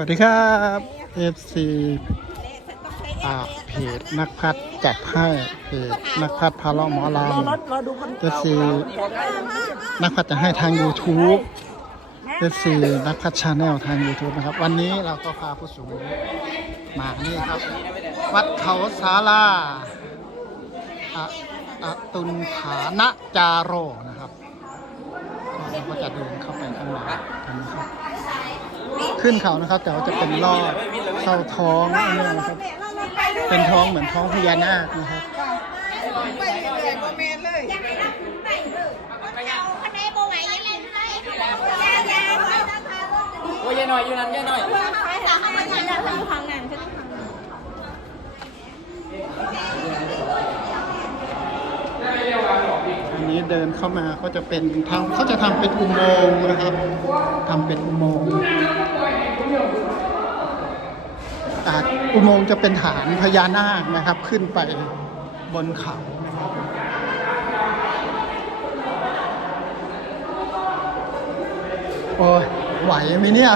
วัสดีครับ FC อ่าเพจนักพัดจัดให้เพจนักพัดพาลาะหมอลรอรถรอดูคนำ FC นักพัดจะให้ทาง YouTube FC นักพัดชาแนลทาง YouTube นะครับ วันนี้เราก็พาผู้สูงมานี่ครับ วัดเขาสาลาอะตุนฐานะจาโรนะครับ เราก็จะเดินเข้าไปข้างใน ขึ้นเขานะครับ แต่ว่าจะเป็นลอดเข้าท้องนนี้นะครับ เป็นท้องเหมือนท้องพญานาคนะครับไปเลยก็แมนเลยโอ้ยยายหน่อยอยู่นั้นยายหน่อย นี้เดินเข้ามาก็จะเป็นทางเขาจะทำเป็นอุโมงค์นะครับทำเป็นอุโมงค์อ่าอุโมงค์จะเป็นฐานพญานาคนะครับ ขึ้นไปบนเขาโอ้ยไหวไหมเนี่ย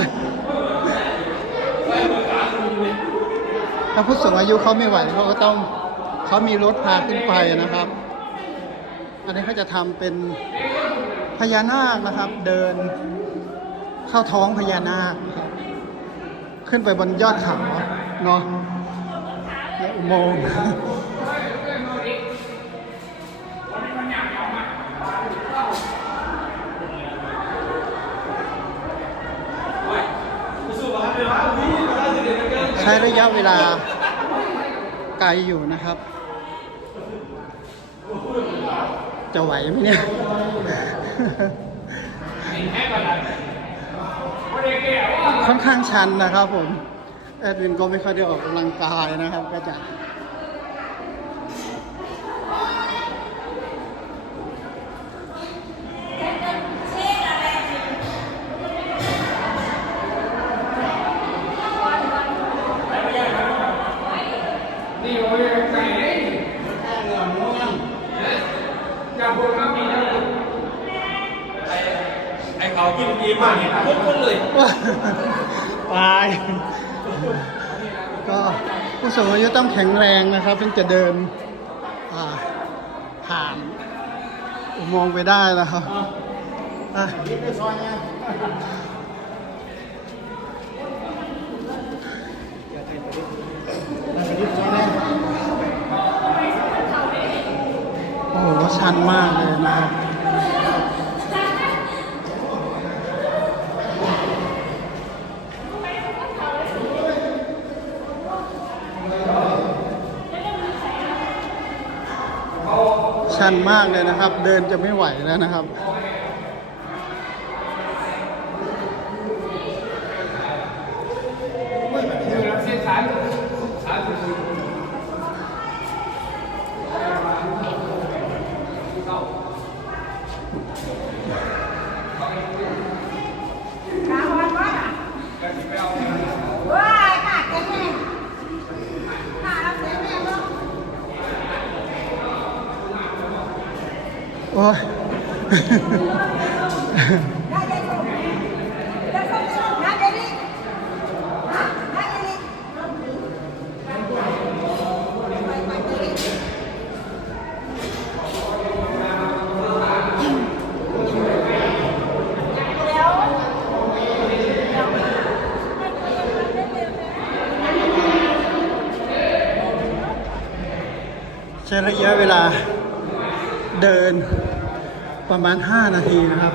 ถ้าผู้สูงอายุเขาไม่ไหวเขาก็ต้องเขามีรถพาขึ้นไปนะครับ อันนี้เขาจะทำเป็นพญานาคนะครับ เดินเข้าท้องพญานาคครับขึ้นไปบนยอดเขาเนาะในอุโมงค์ใช้ระยะเวลาไกลอยู่นะครับ จะไหวไหมเนี่ยค่อนข้างชันนะครับผม แอดวินก็ไม่ค่อยได้ออกกำลังกายนะครับ ก็จะ ไอ้เขากินดีมากเนี่ยทุกคนเลยตายก็ผู้สูงอายุต้องแข็งแรงนะครับถึงจะเดินอ่าผ่านอุโมงค์ไปได้นะครับอะโอ้โหชันมากเลยนะครับ ชันมากเลยนะครับ เดินจะไม่ไหวแล้วนะครับ โอ้ย ใช้ ระยะเวลาเดินประมาณ 5 นาทีนะครับ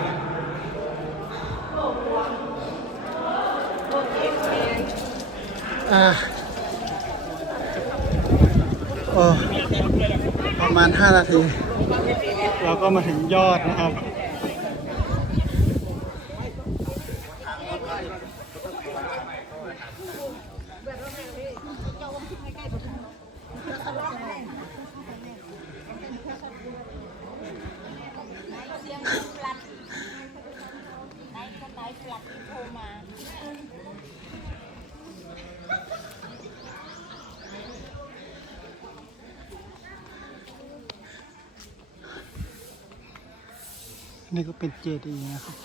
อ่าโอ้ประมาณ 5 นาที เราก็มาถึงยอดนะครับ นี่ก็เป็นเจดีย์นะครับ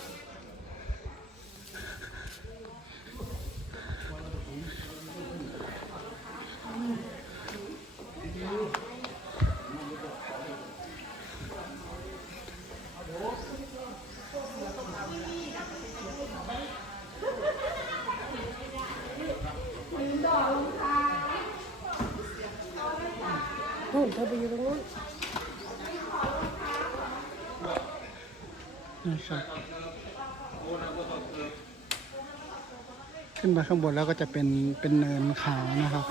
นู่นเธอไปอยู่ตรงนู้น นะครับขึ้นมาข้างบนแล้วก็จะเป็นเป็นเนินเขานะครับ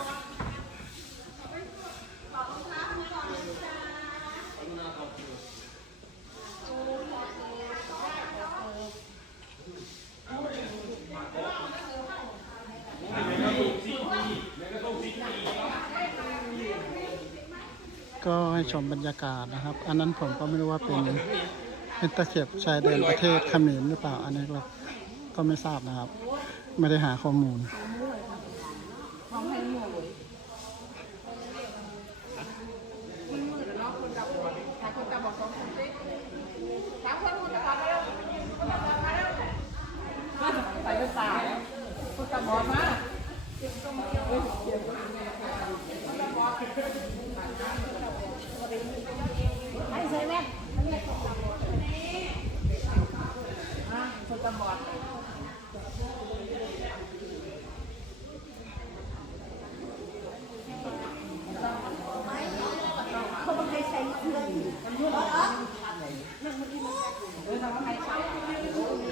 ก็ให้ชมบรรยากาศนะครับ อันนั้นผมก็ไม่รู้ว่าเป็น เป็นตะเข็บชายแดนประเทศเขมรหรือเปล่า อันนี้เราก็ไม่ทราบนะครับ ไม่ได้หาข้อมูลของให้หมูมันมืดแล้วเนาะคนกับหาคนกับบอกสองคนสิสามคนคนกับมาแล้วคนกับมาแล้วเป็นตาบอลมา ให้ใส่แม่ คนตาบอด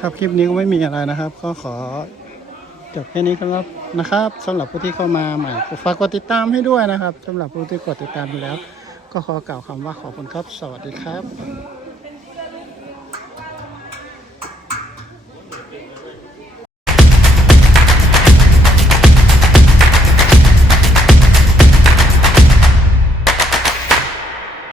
ครับคลิปนี้ก็ไม่มีอะไรนะครับ ก็ขอจบแค่นี้ครับนะครับสำหรับผู้ที่เข้ามาใหม่ฝากกดติดตามให้ด้วยนะครับสำหรับผู้ที่กดติดตามอยู่แล้ว ก็ขอกล่าวคำว่าขอบคุณครับ สวัสดีครับ